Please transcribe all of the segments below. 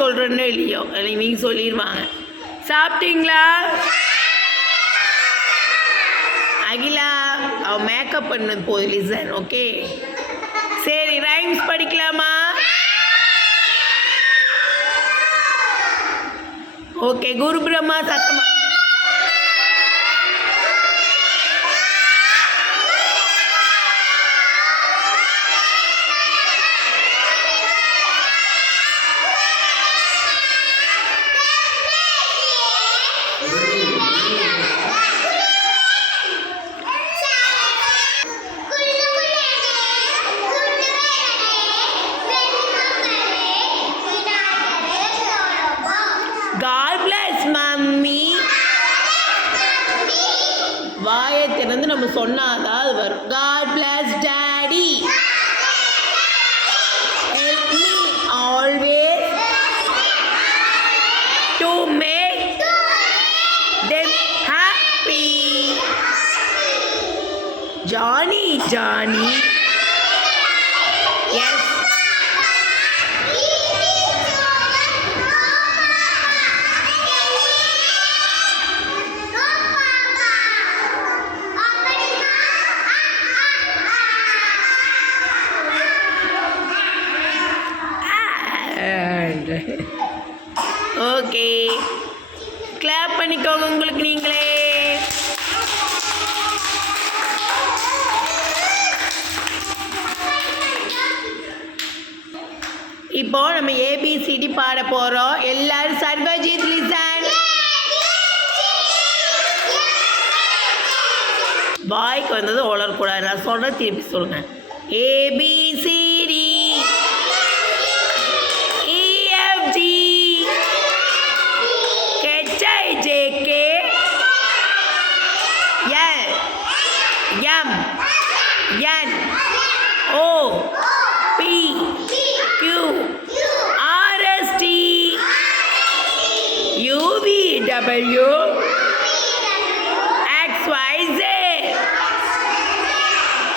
சொல்கிறேன்னு இல்லையோ நீங்கள் சொல்லிடுவாங்க. சாப்பிட்டீங்களா? அகிலா அவள் மேக்கப் பண்ணது போது லிசன். ஓகே சரி, ரைம்ஸ் படிக்கலாமா? ஓகே. குரு பிரம்மா சத்தமா God bless மம்மி. வாயை திறந்து நம்ம சொன்னாதான் அது வரும். God bless daddy. Help me always to make them happy. Johnny, Johnny. Yes. Okay clap பண்ணிக்கோங்க உங்களுக்கு நீங்களே. இப்போ நம்ம ஏபிசிடி பாட போறோம். எல்லாரும் சர்வஜித் லிசன். வாய்க்கு வந்தது உளரக்கூடாது. நான் சொல்ற திருப்பி சொல்லுங்க. A B C D M N O P Q R S T U V W X Y Z.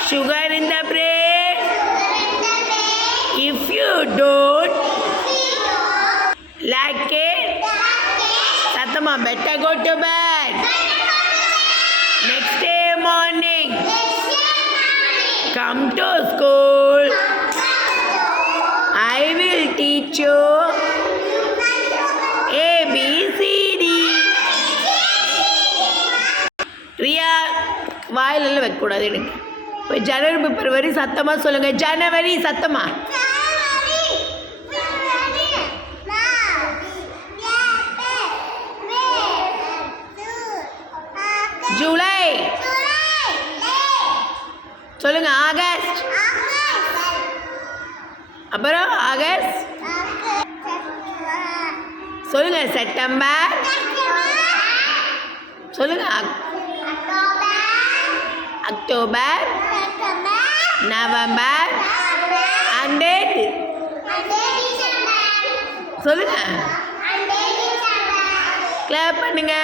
Sugar in the brain. If you don't like it, Satama better go to bed. Next day morning, come to school. I will teach you A B C D. Riya வாயிலெல்லாம் வைக்கக்கூடாது. எனக்கு இப்போ ஜனவரி பிப்ரவரி சத்தமாக சொல்லுங்கள். ஜனவரி சத்தமா. ஜூலை சொல்லுங்க. August. அப்புறம் August சொல்லுங்க. செப்டம்பர் சொல்லுங்க. அக்டோபர் நவம்பர் அண்ட் சொல்லுங்க. கிளாப் பண்ணுங்க.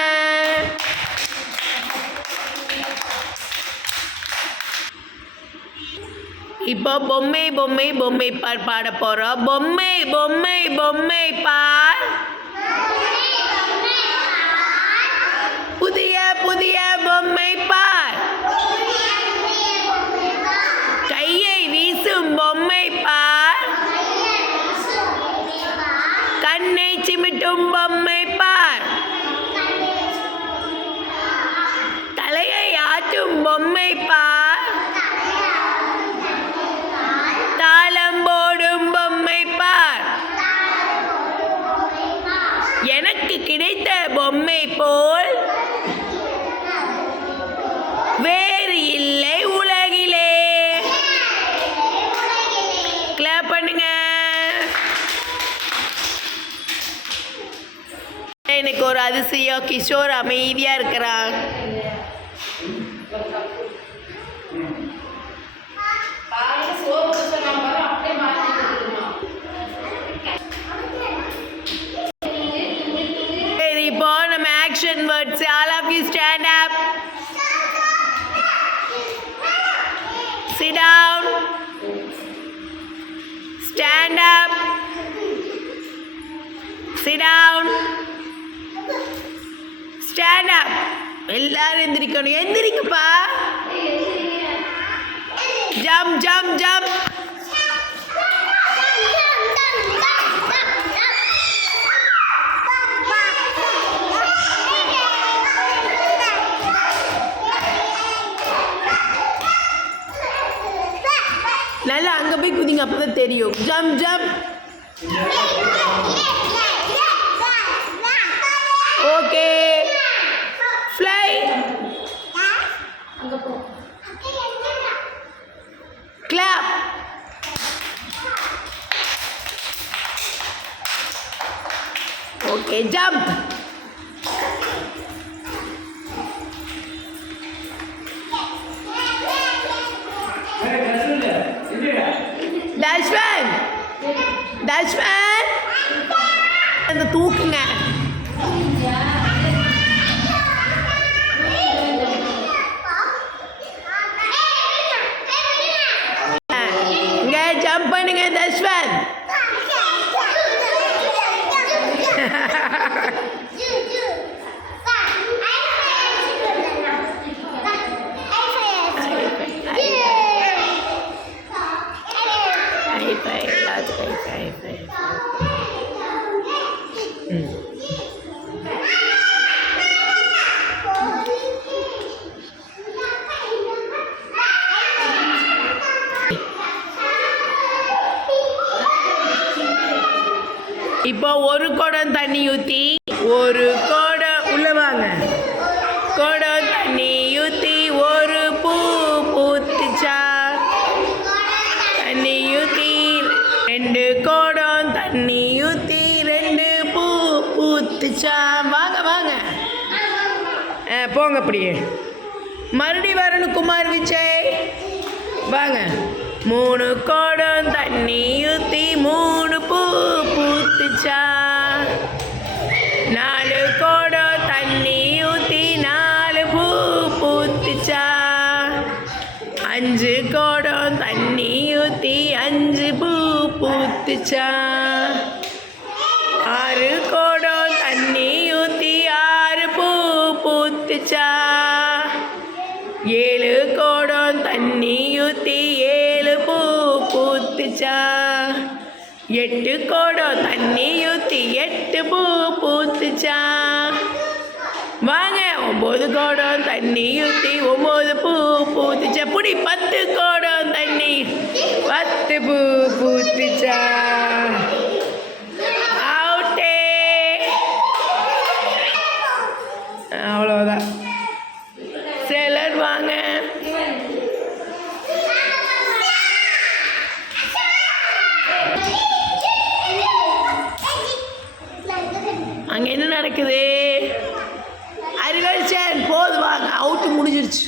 இப்போ பொம்மை பொம்மை பொம்மை பார் பாட போகிறோம். பொம்மை பொம்மை பொம்மை பார், புதிய புதிய பொம்மை பார், கையை வீசும் பொம்மை பார், கண்ணை சிமிட்டும் பொம்மை பார், தலையை ஆட்டும் பொம்மை பார், தாளம் போடும் பொம்மை பார். எனக்கு கிடைத்த பொம்மை போல் வேறு இல்லை உலகிலே. கிளாப் பண்ணுங்க. எனக்கு ஒரு அதிசயம், கிஷோர் அமைதியா இருக்கிறான். இப்போ நம்ம action words. All of you stand up. Sit down. Stand up. Sit down. Stand up. எல்லாரும் எந்திரிக்கணும். எந்திரிங்கப்பா. Jump, jump, jump. நல்லா அங்கே போய் குதிங்க, அப்போ தான் தெரியும். Jump jump. Okay, fly. Clap. Okay, jump. Dashwan, Dashwan, அந்த தூக்குங்க. இங்க ஜம்ப் பண்ணுங்க தஷ்வன். இப்போ ஒரு குடம் தண்ணி ஊற்றி, ஒரு குடம் உள்ள வாங்க, குடம் தண்ணி ஊற்றி ஒரு பூ பூத்துச்சா. தண்ணி ஊற்றி 2 குடம் தண்ணி ஊற்றி 2 பூ பூத்துச்சா. வாங்க வாங்க, போங்க அப்படியே. மறுபடி வரணும் குமார் விஜய். வாங்க. 3 குடம் தண்ணி ஊற்றி 3 பூ பூத்துச்சா. 4 குடம் தண்ணி ஊற்றி 4 பூ பூத்துச்சா. 5 குடம் தண்ணி ஊற்றி 5 பூ பூத்துச்சா. 6 குடம் தண்ணி ஊற்றி 6 பூ பூத்துச்சா. 7 குடம் தண்ணி ஊற்றி 7 பூ பூத்துச்சா. 8 குடம் தண்ணி ஊற்றி 8 பூ பூத்துச்சா. வாங்க. 9 குடம் தண்ணி ஊற்றி 9 பூ பூத்துச்சா. புடி. 10 குடம் தண்ணி 10 பூ பூத்துச்சா. அவுட்டே. அவ்வளோதான். சிலர் வாங்க. அங்கே என்ன நடக்குது? அறிவழிச்சன் போது வாங்க. அவுட்டு முடிஞ்சிருச்சு.